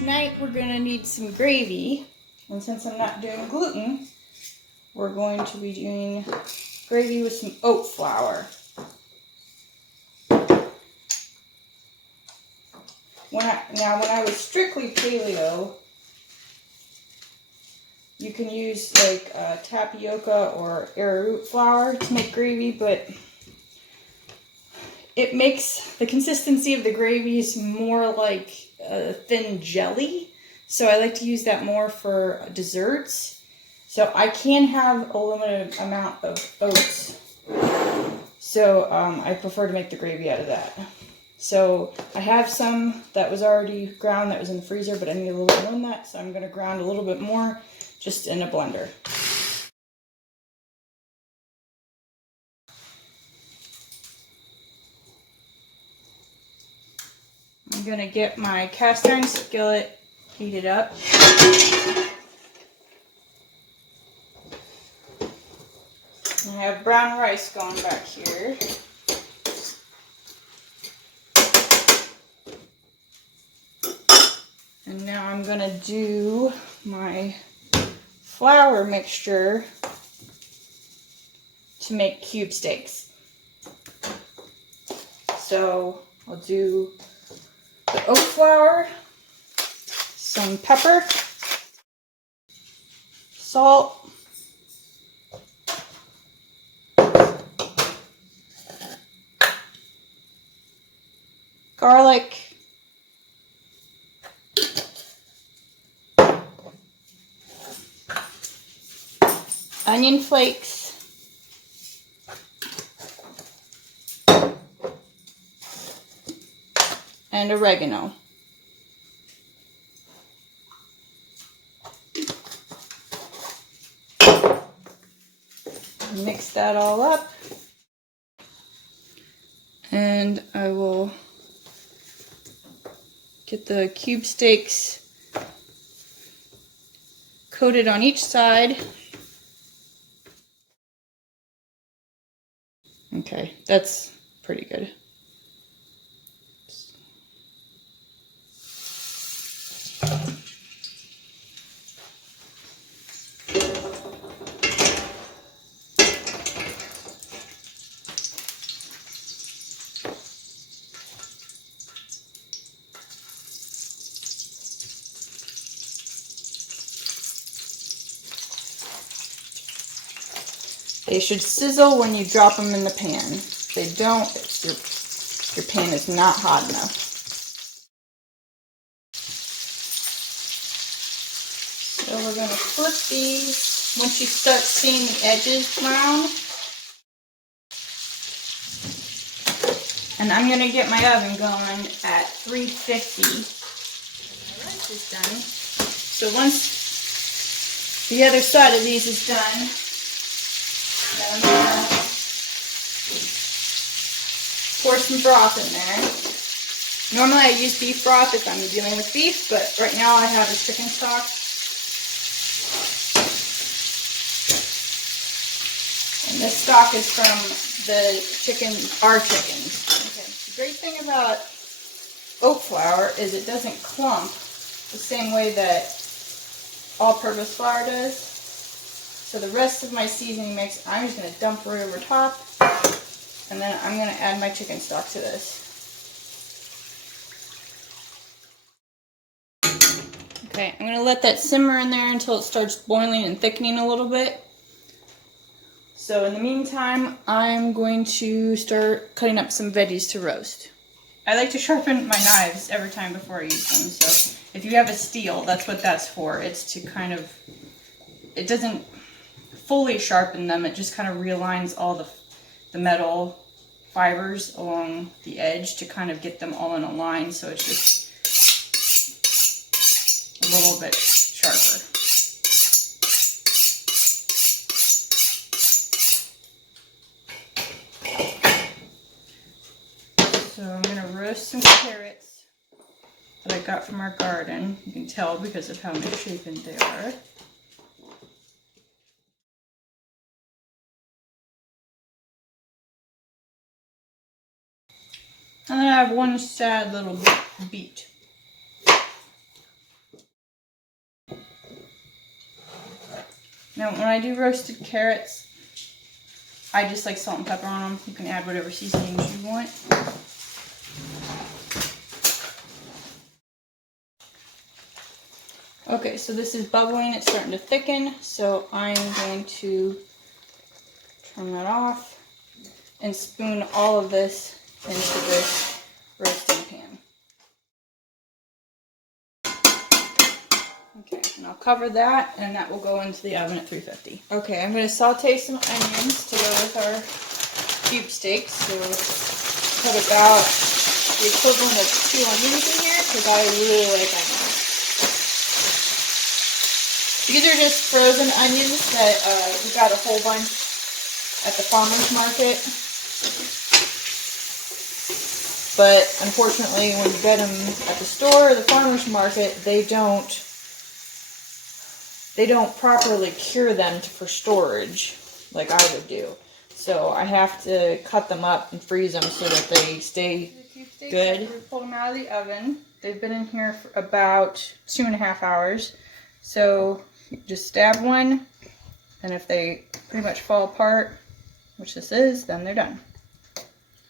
Tonight we're going to need some gravy, and since I'm not doing gluten, we're going to be doing gravy with some oat flour. When I was strictly paleo, you can use like tapioca or arrowroot flour to make gravy, but it makes the consistency of the gravies more like a thin jelly. So I like to use that more for desserts. So I can have a limited amount of oats. So I prefer to make the gravy out of that. So I have some that was already ground that was in the freezer, but I need a little bit more than that. So I'm going to ground a little bit more just in a blender. I'm going to get my cast iron skillet heated up. I have brown rice going back here. And now I'm going to do my flour mixture to make cube steaks. So I'll do the oat flour, some pepper, salt, garlic, onion flakes, and oregano. Mix that all up, and I will get the cube steaks coated on each side. Okay, that's pretty good. They should sizzle when you drop them in the pan. If they don't, your pan is not hot enough. So we're going to flip these once you start seeing the edges brown. And I'm going to get my oven going at 350. My rice is done. So once the other side of these is done, then I'm going to pour some broth in there. Normally I use beef broth if I'm dealing with beef, but right now I have a chicken stock. And this stock is from our chickens. Okay. The great thing about oat flour is it doesn't clump the same way that all-purpose flour does. So the rest of my seasoning mix, I'm just going to dump right over top, and then I'm going to add my chicken stock to this. Okay, I'm going to let that simmer in there until it starts boiling and thickening a little bit. So in the meantime, I'm going to start cutting up some veggies to roast. I like to sharpen my knives every time before I use them. So if you have a steel, that's what that's for. It's to kind of, it doesn't fully sharpen them, it just kind of realigns all the metal fibers along the edge to kind of get them all in a line, so it's just a little bit sharper. So I'm going to roast some carrots that I got from our garden. You can tell because of how misshapen they are. And then I have one sad little beet. Now, when I do roasted carrots, I just like salt and pepper on them. You can add whatever seasonings you want. Okay, so this is bubbling. It's starting to thicken. So I'm going to turn that off and spoon all of this into this roasting pan. Okay, and I'll cover that, and that will go into the oven at 350. Okay, I'm going to saute some onions to go with our cube steaks. So put about the equivalent of 2 onions in here because I really like onions. These are just frozen onions that we got a whole bunch at the farmer's market. But unfortunately, when you get them at the store or the farmer's market, they don't properly cure them for storage like I would do. So I have to cut them up and freeze them so that they stay good. We pulled them out of the oven. They've been in here for about 2.5 hours. So just stab one, and if they pretty much fall apart, which this is, then they're done.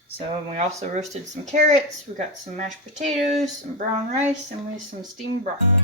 So we also roasted some carrots. We got some mashed potatoes, some brown rice, and we have some steamed broccoli.